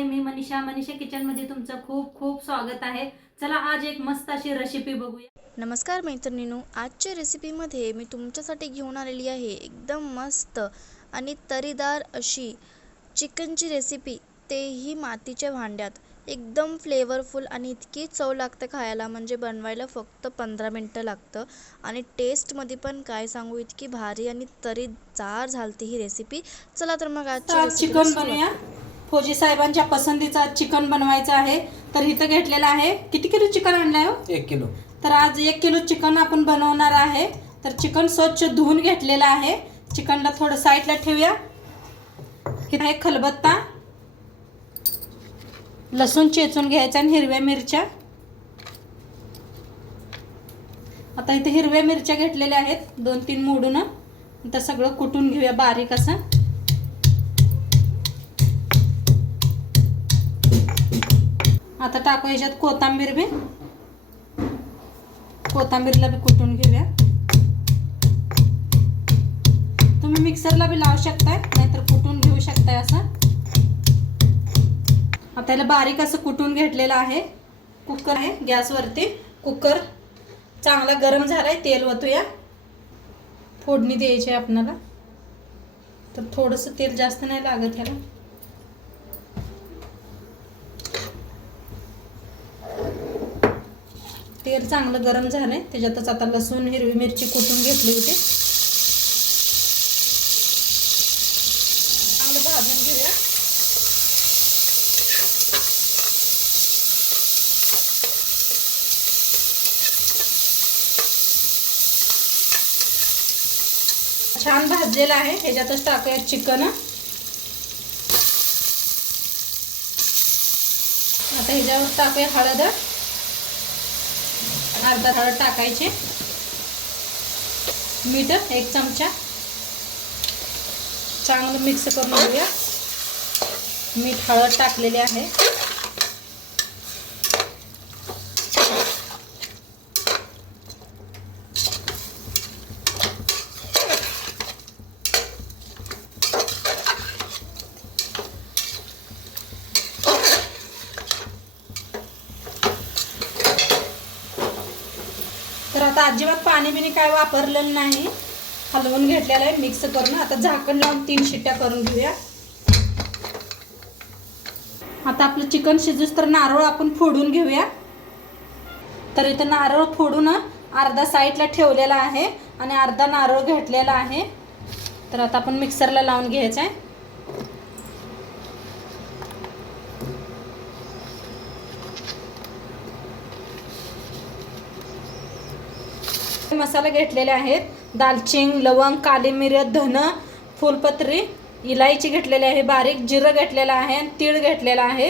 आहे मी मनीषा किचन मध्ये तुमचं खूप खूप स्वागत आहे। चला आज एक मस्त अशी रेसिपी बघूया। नमस्कार मैत्रिणींनो, आजच्या रेसिपीमध्ये मी तुमच्यासाठी घेऊन आलेली आहे एकदम मस्त आणि तरीदार अशी चिकनची रेसिपी, तेही मातीच्या भांड्यात। एकदम फ्लेवरफुल आणि इतकी चव लागते खायला, म्हणजे बनवायला फक्त 15 मिनिटं लागतं आणि टेस्टमध्ये पण काय सांगू, इतकी भारी आणि तरीदार झालती ही रेसिपी। चला तर मग आजची रेसिपी चिकन बनवूया। फौजी साहेबांच्या पसंतीचा चिकन बनवायचं आहे। तर इथं घेतलेलं आहे, किती किलो चिकन आणलाय हो? 1 किलो। तर आज 1 किलो चिकन आपण बनवणार आहे। तर चिकन स्वच्छ धुवून घेतलेलं आहे। चिकनला थोडं साईडला ठेवूया। इथे आहे खलबत्ता, लसूण चेचून घ्यायचा आणि हिरव्या मिरच्या। आता इथे हिरव्या मिरच्या घेतलेल्या आहेत 2-3 मोडून। आता सगळं कुटून घेऊया बारीक असं। आता टाकू याच्यात कोथिंबीर बी, कोथिंबीरला बी कुटून घेऊया। तुम्ही मिक्सरला बी लावू शकताय, नाहीतर कुटून घेऊ शकताय असं। आता याला बारीक असं कुटून घेतलेलं आहे। कुकर आहे गॅसवरती, कुकर चांगला गरम झालाय, तेल ओतूया। फोडणी द्यायची आपल्याला, तर थोडंसं तेल जास्त नाही लागत याला। तेल चांगलं गरम झालंय, त्याच्यातच आता लसूण हिरवी मिरची कुटून घेतली होती, चांगलं भाजून घेऊया। छान भाजलेलं आहे, ह्याच्यातच टाकूया चिकन। आता ह्याच्यावर टाकूया हळद, अर्धा हळद टाकायचे, मीठ 1 चमचा, चांगलं मिक्स करून घेऊया। मीठ हळद टाकलेले आहे। तर आता अजिबात पाणी बिनी काय वापरलेलं नाही, हलवून घेतलेलं आहे मिक्स करून। आता झाकण लावून 3 शिट्ट्या करून घेऊया। आता आपलं चिकन शिजूस तर नारळ आपण फोडून घेऊया। तर इथं नारळ फोडून अर्धा साईडला ठेवलेला आहे आणि अर्धा नारळ घेतलेला आहे। तर आता आपण मिक्सरला लावून घ्यायचं आहे। मसाले घेतलेले आहेत, दालचिनी, लवंग, काली मिरी, धन, फुलपत्री, इलायची घेतलेली आहे बारीक, जिरं घेतलेलं आहे आणि तीळ घेतलेला आहे।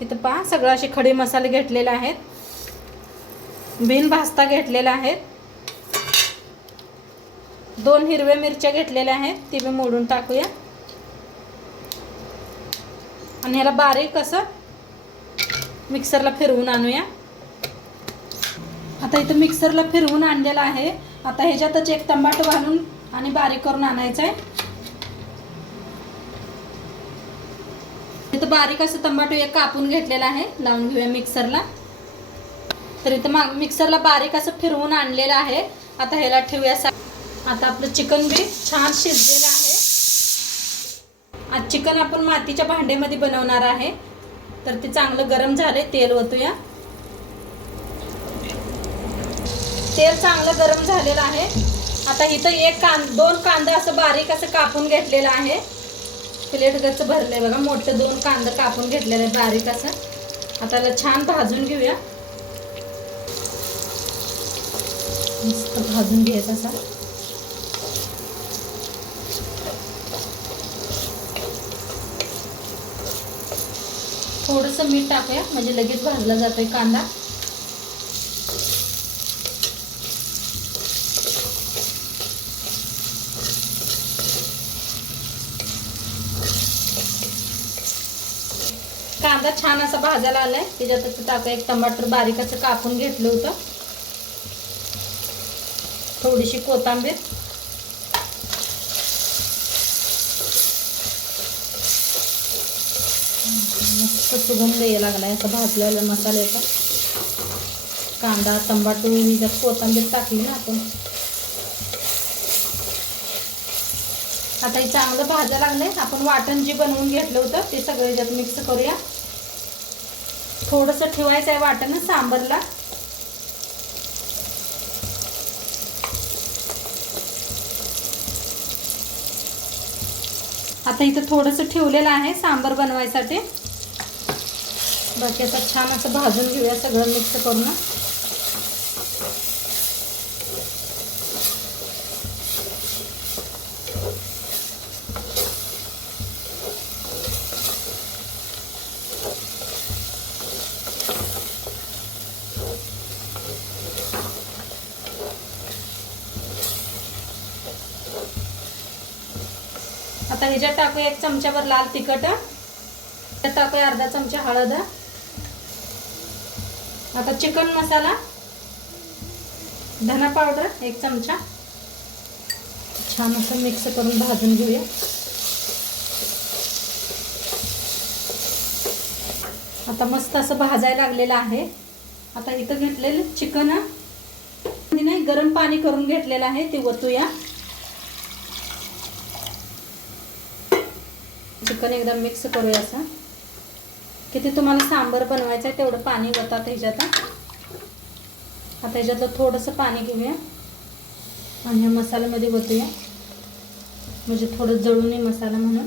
इथं पहा सगळं असे खडे मसाले घेतलेले आहेत। बिन भाजता घेतलेला आहे। 2 हिरव्या मिरच्या घेतलेल्या आहेत, ती बी मोडून टाकूया आणि ह्याला बारीक असं मिक्सरला फिरवून आणूया। आता इथं मिक्सरला फिरवून आणलेला आहे। आता ह्याच्यातच 1 टमाटर घालून आणि बारीक करून आणायचं आहे। इथं बारीक असं टमाटर 1 कापून घेतलेला आहे, लावून घेऊया मिक्सरला। तर इथं मिक्सरला बारीक असं फिरवून आणलेलं आहे। आता ह्याला ठेवूया। आता आपलं चिकन बी छान शिजलेलं आहे। आज चिकन आपण मातीच्या भांड्यामध्ये बनवणार आहे, तर ते चांगलं गरम झाले, तेल ओतूया। तेल चांगलं गरम झालेलं आहे। आता इथं 2 कांदा असं बारीक असं कापून घेतलेलं आहे। प्लेट गच्च भरले बघा, मोठे 2 कांदा कापून घेतलेले आहे बारीक असं। आता याला छान भाजून घेऊया, मस्त भाजून घ्यायचं असं। थोडंसं मीठ टाकूया, म्हणजे लगेच भाजला जातोय कांदा। कांदा छान असा भाजायला आलाय, त्याच्यात टाकूया 1 टमाटर बारीक असं कापून घेतलं होतं, थोडीशी कोथिंबीर, मस्त सुगंध यायला लागला आहे असा भाजलेला मसाल्याचा. कांदा टमाटो ह्याच्यात कोथिंबीर टाकली ना आपण. आता हे चांगलं भाजायला लागले. आपण वाटण जे बनवून घेतलं होतं ते सगळं ह्याच्यात मिक्स करूया. थोडंसं ठेवायचं आहे वाटण सांबरला. आता इथं थोडंसं ठेवलेलं आहे सांबर बनवायसाठी. बाकी आता छान असं भाजून घेऊया सगळं मिक्स करून. आता ह्याच्यात टाकूया 1 चमचाभर लाल तिखट. त्यात टाकूया अर्धा चमचा हळद. आता चिकन मसाला, धना पावडर 1 चमचा. छान असं मिक्स करून भाजून घेऊया. आता मस्त असं भाजायला लागलेलं आहे. आता इथं घेतलेलं चिकन नाही गरम पाणी करून घेतलेलं आहे ते ओतूया. चिकन एकदम मिक्स करूया असं. किती तुम्हाला सांबर बनवायचं आहे तेवढं पाणी ओतात ह्याच्यात. आता ह्याच्यातलं थोडंसं पाणी घेऊया आणि ह्या मसाल्यामध्ये ओतूया. म्हणजे थोडं जळू नये मसाला म्हणून.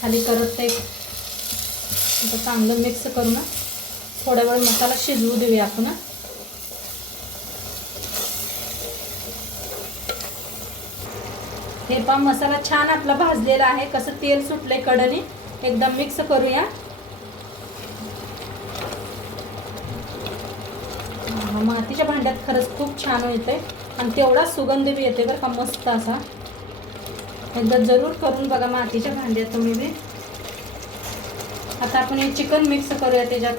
खाली करत ते आता चांगलं मिक्स करून थोड्या वेळ मसाला शिजवू देऊया आपण. हे पहा मसाला छान आपला भाजलेला आहे. कसं तेल सुटले कढईने. एकदम मिक्स करूया. मातीच्या भांड्यात खरंच खूप छान होते आणि तेवढा सुगंध बी येते बरं का मस्त असा. एकदा जरूर करून बघा मातीच्या भांड्यात तुम्ही बी. आता आपण हे चिकन मिक्स करूया त्याच्यात.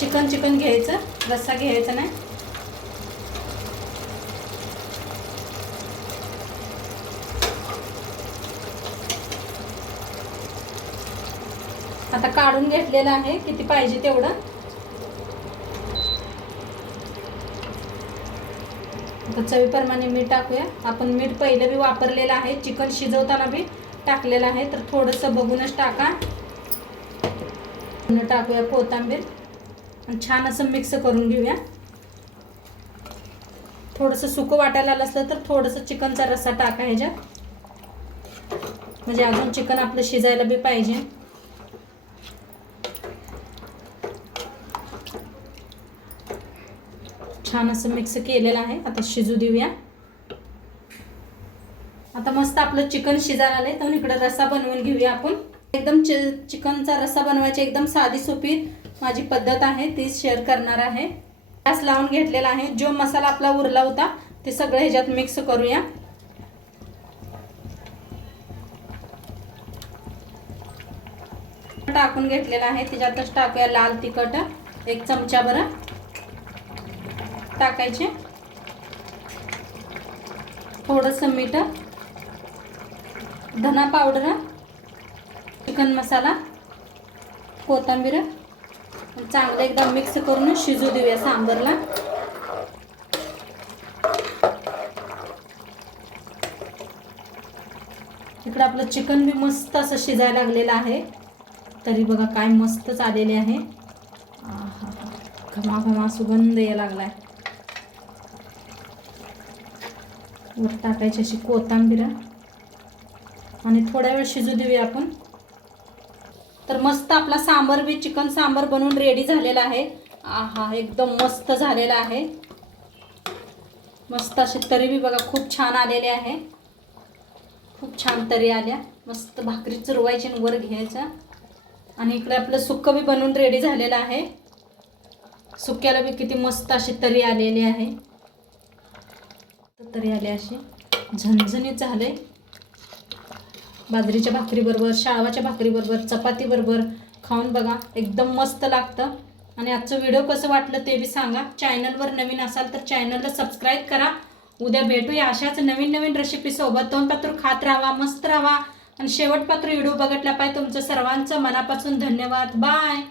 चिकन घ्यायचं, रस्सा घ्यायचा नाही. आता काढून घेतलेलं आहे किती पाहिजे तेवढं. आता चवीप्रमाणे मीठ टाकूया. आपण मीठ पहिलं बी वापरलेलं आहे, चिकन शिजवताना बी टाकलेलं आहे, तर थोडंसं बघूनच टाका. टाकूया कोथिंबीर आणि छान असं मिक्स करून घेऊया. थोडंसं सुकं वाटायला आलं असलं तर थोडंसं चिकनचा रस्सा टाका ह्याच्यात. म्हणजे अजून चिकन आपलं शिजायला बी पाहिजे. छान असं मिक्स केलेलं आहे. आता शिजू देऊया. आता मस्त आपलं चिकन शिजायला आलंय तर इकडे रस्सा बनवून घेऊया आपण. एकदम चिकनचा रस्सा बनवायची एकदम साधी सोपी माझी पद्धत आहे, ती शेअर करणार आहे. गॅस लावून घेतलेला आहे. जो मसाला आपला उरला होता ते सगळं ह्याच्यात मिक्स करूया. टाकून घेतलेला आहे. त्याच्यातच टाकूया लाल तिखट 1 चमचा बरं टाकायचे. थोडंसं मीठ, धना पावडर, चिकन मसाला, कोथिंबीर. चांगलं एकदम मिक्स करून शिजू देऊया सांबरला. इकडे आपलं चिकन बी मस्त असं शिजायला लागलेलं आहे. तरी बघा काय मस्तच आलेले आहे. घमाघमा सुगंध यायला लागलाय. वर टाकायची अशी कोथिंबीर आणि थोड्या वेळ शिजू देऊया आपण. तर मस्त आपला सांबर बी चिकन सांबर बनवून रेडी झालेला आहे. आहा एकदम मस्त झालेला आहे. मस्त अशी तरी बी बघा खूप छान आलेले आहे. खूप छान तरी आल्या. मस्त भाकरी चुरवायची आणि वर घ्यायचं. आणि इकडे आपलं सुक्कं बी बनवून रेडी झालेलं आहे. सुक्याला बी किती मस्त अशी तरी आलेली आहे. तरी आले अशी झणझणीत झाले. बाजरीच्या भाकरीबरोबर, शाळवाच्या भाकरीबरोबर, चपातीबरोबर खाऊन बघा एकदम मस्त लागतं. आणि आजचं व्हिडिओ कसं वाटलं ते बी सांगा. चॅनलवर नवीन असाल तर चॅनलला सबस्क्राईब करा. उद्या भेटूया अशाच नवीन नवीन रेसिपी सोबत. दोन पात्र खात राहा, मस्त राहा आणि शेवट पात्र व्हिडिओ बघितला पाहिजे. तुमचं सर्वांचं मनापासून धन्यवाद. बाय.